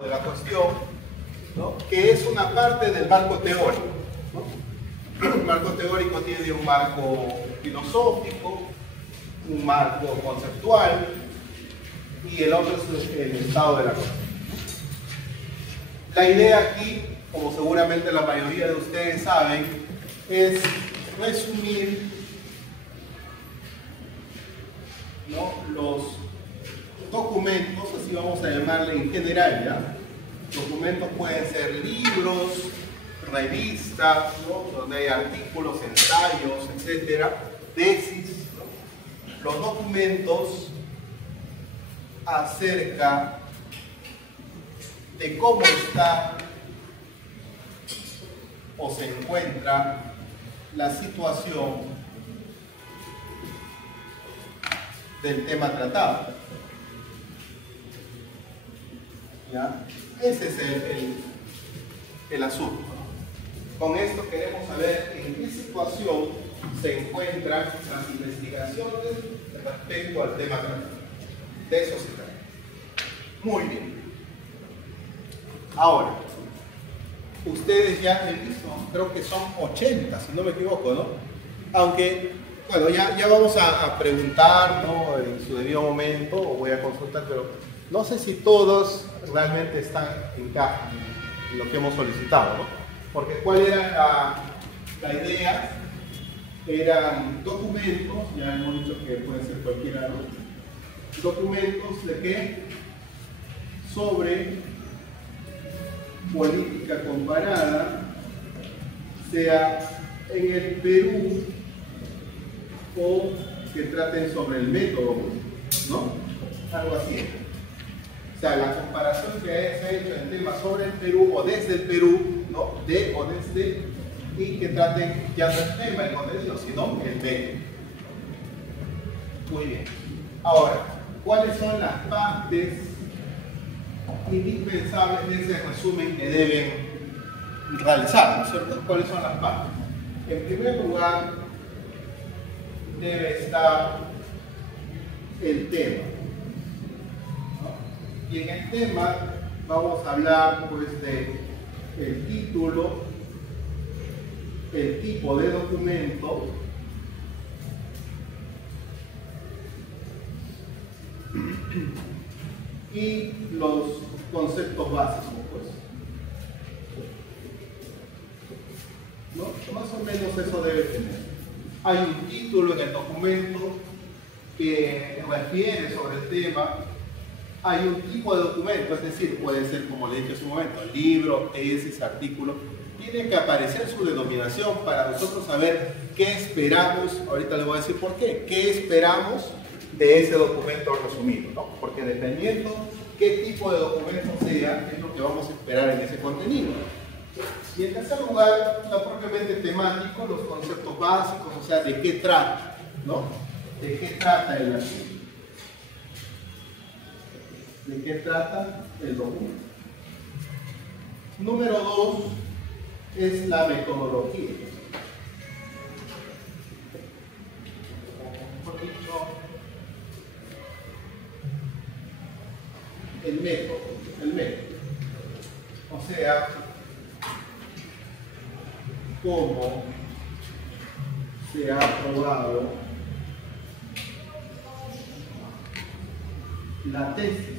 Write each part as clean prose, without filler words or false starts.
de la cuestión, ¿no? Que es una parte del marco teórico, ¿no? El marco teórico tiene un marco filosófico, un marco conceptual y el otro es el estado de la cosa. La idea aquí, como seguramente la mayoría de ustedes saben, es resumir, ¿no? Los documentos, así vamos a llamarle en general, ¿ya? Documentos pueden ser libros, revistas, ¿no? Donde hay artículos, ensayos, etcétera, tesis, ¿no? Los documentos acerca de cómo está o se encuentra la situación del tema tratado. ¿Ya? Ese es el asunto. Con esto queremos saber en qué situación se encuentran las investigaciones respecto al tema tratado. De eso se trata. Muy bien. Ahora, ustedes ya han visto, creo que son 80, si no me equivoco, ¿no? Aunque, bueno, ya vamos a preguntar, ¿no? En su debido momento, o voy a consultar, pero no sé si todos realmente están en lo que hemos solicitado, ¿no? Porque ¿cuál era la idea? Eran documentos, ya hemos dicho que pueden ser cualquiera, ¿no? Documentos de qué? Sobre política comparada, sea en el Perú o que traten sobre el método, ¿no? Algo así. O sea, la comparación que se ha hecho en temas sobre el Perú o desde el Perú, ¿no? De o desde, y que traten ya no el tema, el contenido, sino el método. Muy bien. Ahora, ¿cuáles son las partes indispensables de ese resumen que deben realizar, ¿no es cierto? ¿Cuáles son las partes? En primer lugar, debe estar el tema, ¿no? Y en el tema vamos a hablar pues de el título, el tipo de documento, y los conceptos básicos, pues. ¿No? Más o menos eso debe tener. Hay un título en el documento que refiere sobre el tema. Hay un tipo de documento, es decir, puede ser, como le dije hace un momento, libro, tesis, artículo. Tiene que aparecer su denominación para nosotros saber qué esperamos. Ahorita les voy a decir por qué. ¿Qué esperamos de ese documento resumido, ¿no? Porque dependiendo qué tipo de documento sea, es lo que vamos a esperar en ese contenido. Y en tercer lugar, lo propiamente temático, los conceptos básicos, o sea, de qué trata, ¿no? De qué trata el asunto. ¿De qué trata el documento? Número 2 es la metodología. Mejor dicho, el método. O sea, cómo se ha probado la tesis.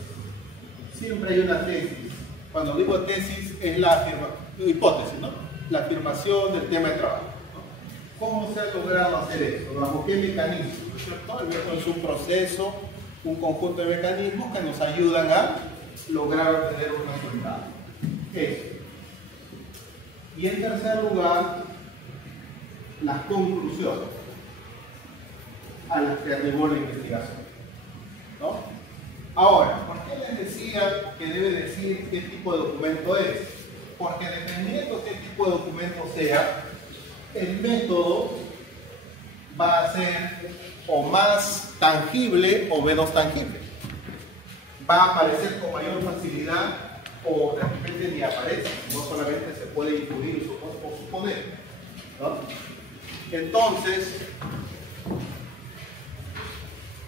Siempre hay una tesis. Cuando digo tesis es la hipótesis, ¿no? La afirmación del tema de trabajo, ¿no? ¿Cómo se ha logrado hacer eso? ¿Bajo qué mecanismos? ¿No es cierto? El método es un proceso, un conjunto de mecanismos que nos ayudan a lograr obtener un resultado. Eso. Y en tercer lugar, las conclusiones a las que arribó la investigación, ¿no? Ahora, ¿por qué les decía que debe decir qué tipo de documento es? Porque dependiendo qué tipo de documento sea, el método va a ser o más tangible o menos tangible. Va a aparecer con mayor facilidad o de repente ni aparece, no solamente se puede intuir o suponer, ¿no? Entonces,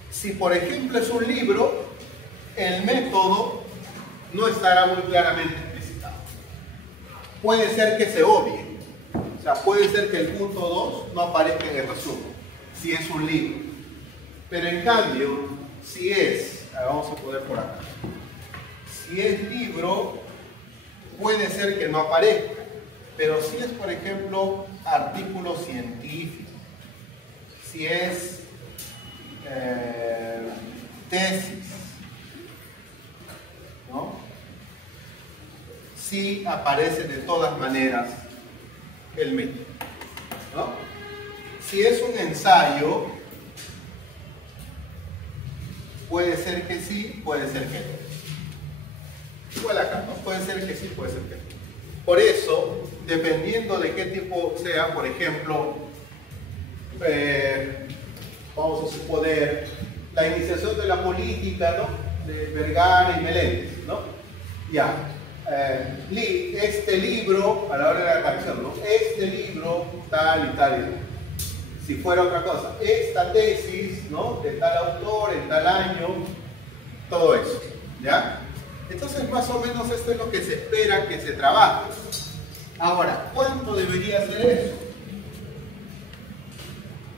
si por ejemplo es un libro, el método no estará muy claramente explicitado. Puede ser que se obvie, o sea, puede ser que el punto 2 no aparezca en el resumen, si es un libro. Pero en cambio, si es, vamos a poner por acá, si es libro, puede ser que no aparezca, pero si es, por ejemplo, artículo científico, si es tesis, ¿no? Sí aparece de todas maneras el método, ¿no? Si es un ensayo, puede ser que sí, puede ser que no. Igual acá, ¿no? Puede ser que sí, puede ser que no. Por eso, dependiendo de qué tipo sea, por ejemplo, vamos a suponer la iniciación de la política, ¿no? De Vergara y Meléndez, ¿no? Ya. Este libro, a la hora de la redacción, ¿no? Este libro, tal y tal y tal. Si fuera otra cosa, esta tesis, ¿no? De tal autor, en tal año, todo eso, ¿ya? Entonces, más o menos esto es lo que se espera que se trabaje. Ahora, ¿cuánto debería ser eso?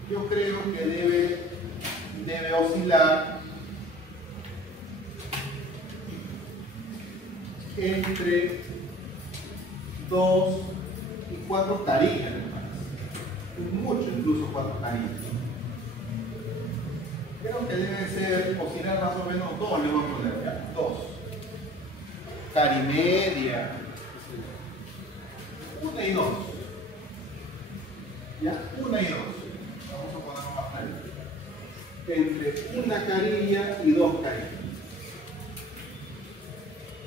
Yo creo que debe oscilar entre 2 y 4 carillas, mucho incluso 4 carillas. Creo que debe ser, oscilar más o menos 2, le voy a poner, ¿ya? 2. Cari media, 1 y 2. ¿Ya? 1 y 2. Vamos a ponerlo más claro. Entre una carilla y 2 carillas.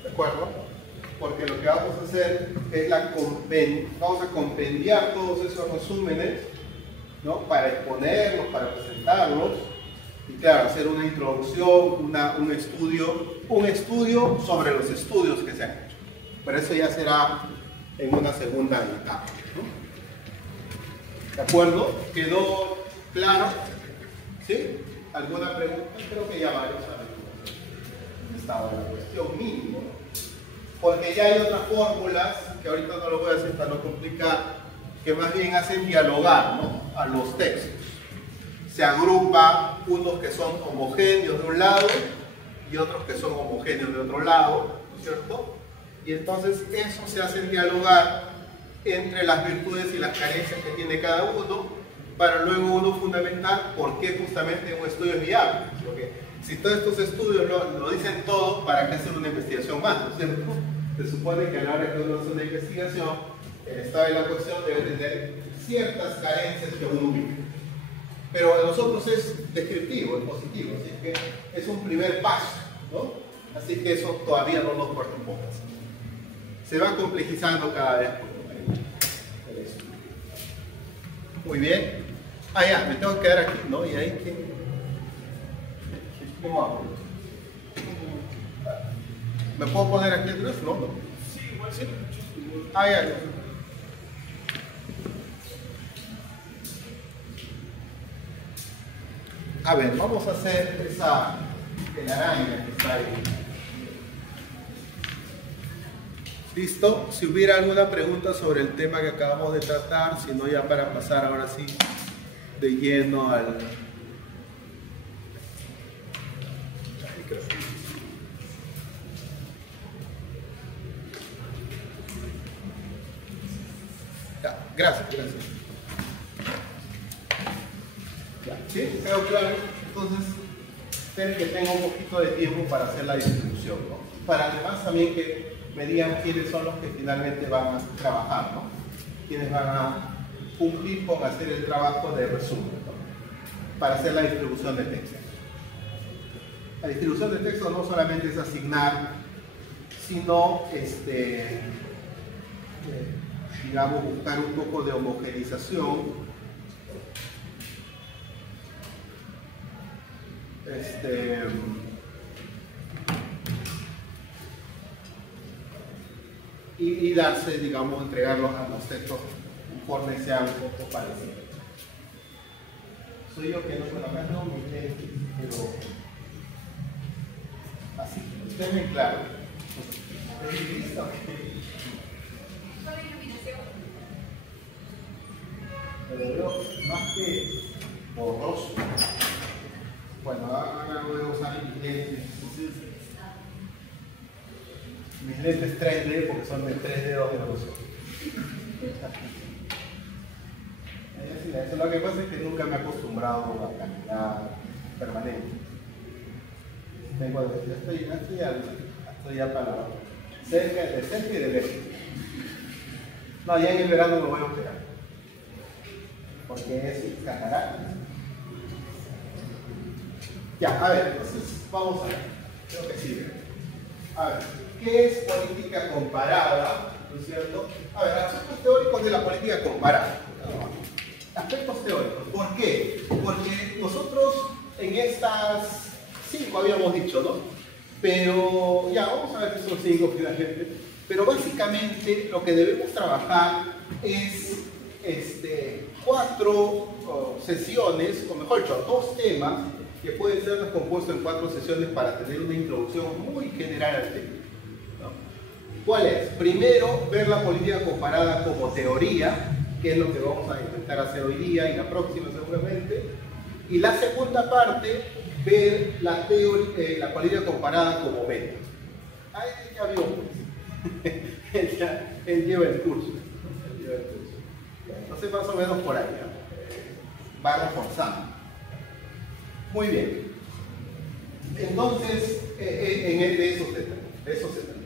¿De acuerdo? Porque lo que vamos a hacer es vamos a compendiar todos esos resúmenes, ¿no? Para exponerlos, para presentarlos y claro, hacer una introducción, un estudio sobre los estudios que se han hecho. Pero eso ya será en una segunda etapa, ¿no? ¿De acuerdo? ¿Quedó claro? ¿Sí? ¿Alguna pregunta? Creo que ya varios saben cómo estaba la cuestión mínimo, ¿no? Porque ya hay otras fórmulas, que ahorita no lo voy a hacer para no complicar, que más bien hacen dialogar, ¿no? A los textos. Se agrupa unos que son homogéneos de un lado y otros que son homogéneos de otro lado, ¿no es cierto? Y entonces eso se hace dialogar entre las virtudes y las carencias que tiene cada uno, para luego uno fundamentar por qué justamente un estudio es viable. Porque si todos estos estudios lo dicen todo, ¿para qué hacer una investigación más? ¿No es cierto? Se supone que a la hora que uno hace una investigación, el estado de la cuestión debe tener ciertas carencias que uno ubica. Pero a nosotros es descriptivo, es positivo, así que es un primer paso, ¿no? Así que eso todavía no nos corta un poco. Se va complejizando cada vez por eso. Muy bien. Ah, ya, me tengo que quedar aquí, ¿no? Y ahí que... ¿Cómo hago? ¿Me puedo poner aquí atrás? No, no. Sí, igual ¿Sí? Ah, ya. A ver, vamos a hacer esa telaraña que está ahí. ¿Listo? Si hubiera alguna pregunta sobre el tema que acabamos de tratar, si no ya para pasar ahora sí de lleno al... Ya, gracias. Ya, ¿sí? ¿Quedó claro? Entonces, espero que tenga un poquito de tiempo para hacer la distribución, ¿no? Para además también que me digan quiénes son los que finalmente van a trabajar, ¿no? Quiénes van a cumplir con hacer el trabajo de resumen, ¿no? Para hacer la distribución de texto. La distribución de texto no solamente es asignar, sino digamos, buscar un poco de homogeneización, y darse, digamos, entregarlos a los textos conforme sea un poco parecido. Soy yo que no se lo mando mi lente, pero así, estén bien claro. ¿Listo? ¿Cuál iluminación? Pero veo más que borroso. Bueno, ahora voy a usar mis lentes. Mis lentes 3D porque son de 3 dedos de grosor. Lo que pasa es que nunca me he acostumbrado a caminar permanente. Estoy ya para cerca y de lejos. No, ya en el verano me voy a operar. Porque es catarata. Ya, a ver, entonces vamos a ver. Creo que sirve. A ver, ¿qué es política comparada? ¿No es cierto? A ver, aspectos teóricos de la política comparada. Aspectos teóricos. ¿Por qué? Porque nosotros en estas 5 habíamos dicho, ¿no? Pero ya, vamos a ver qué son 5 finalmente. Pero básicamente lo que debemos trabajar es 4 sesiones, o mejor dicho, 2 temas que pueden ser compuestos en 4 sesiones para tener una introducción muy general al tema, ¿no? ¿Cuál es? Primero, ver la política comparada como teoría, que es lo que vamos a intentar hacer hoy día y la próxima seguramente. Y la segunda parte, ver la política comparada como método. Ahí ya vio, pues. él lleva el curso. Entonces más o menos por ahí, ¿no? Va reforzando. Muy bien. Entonces, de eso se trata.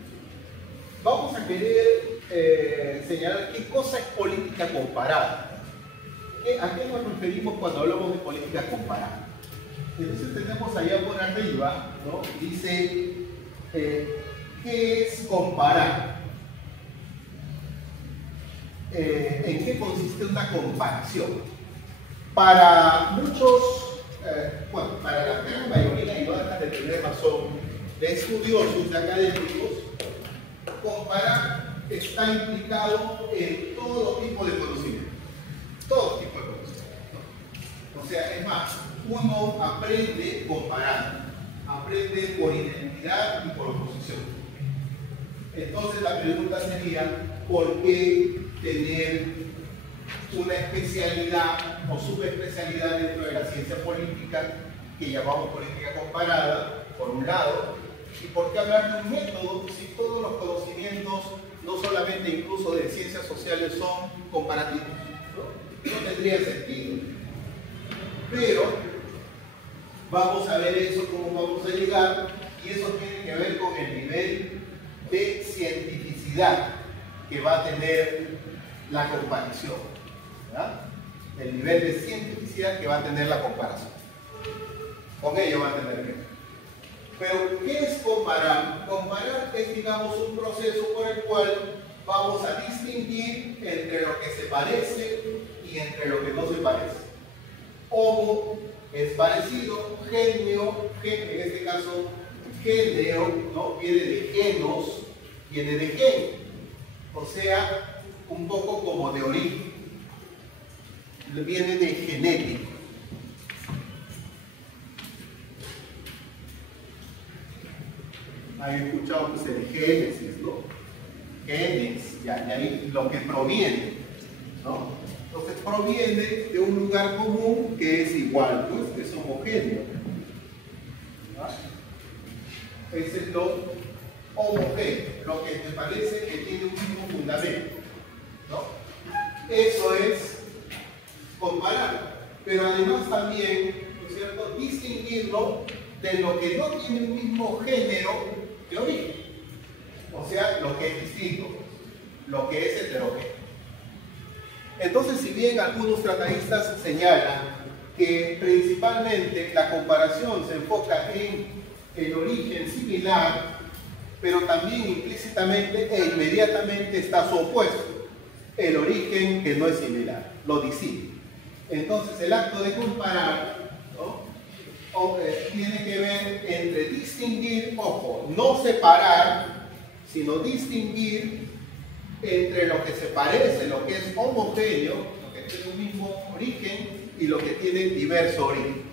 Vamos a querer señalar qué cosa es política comparada. ¿A qué nos referimos cuando hablamos de política comparada? Entonces tenemos allá por arriba, ¿no? Dice, ¿qué es comparar? ¿En qué consiste una comparación? Para muchos, para la gran mayoría, y no dejan de tener razón, de estudiosos, de académicos, comparar está implicado en todo tipo de conocimiento. Todo tipo de conocimiento, ¿no? O sea, es más, uno aprende comparando, aprende por identidad y por oposición. Entonces la pregunta sería, ¿por qué tener una especialidad o subespecialidad dentro de la ciencia política que llamamos política comparada, por un lado? ¿Y por qué hablar de un método si todos los conocimientos, no solamente incluso de ciencias sociales, son comparativos? No tendría sentido. Pero vamos a ver eso, cómo vamos a llegar, y eso tiene que ver con el nivel de cientificidad que va a tener la comparación, ¿verdad? El nivel de cientificidad que va a tener la comparación. Con ello va a tener que ver. Pero, ¿qué es comparar? Comparar es, digamos, un proceso por el cual vamos a distinguir entre lo que se parece y entre lo que no se parece. Homo es parecido, genio, en este caso, género, ¿no? Viene de genos, viene de gen. O sea, un poco como de origen. Viene de genético. Han escuchado pues el génesis, ¿no? Genes, ya, de ahí lo que proviene, ¿no? Entonces proviene de un lugar común que es igual, pues, es homogéneo. ¿No? Ese es lo homogéneo, lo que te parece que tiene un mismo fundamento, ¿no? Eso es comparar, pero además también, ¿no es cierto?, distinguirlo de lo que no tiene un mismo género de origen, o sea, lo que es distinto, lo que es heterogéneo. Entonces, si bien algunos tratadistas señalan que principalmente la comparación se enfoca en el origen similar, pero también implícitamente e inmediatamente está su opuesto, el origen que no es similar, lo distinto. Entonces, el acto de comparar, ¿no?, tiene que ver entre distinguir, ojo, no separar, sino distinguir entre lo que se parece, lo que es homogéneo, lo que tiene un mismo origen, y lo que tiene diverso origen.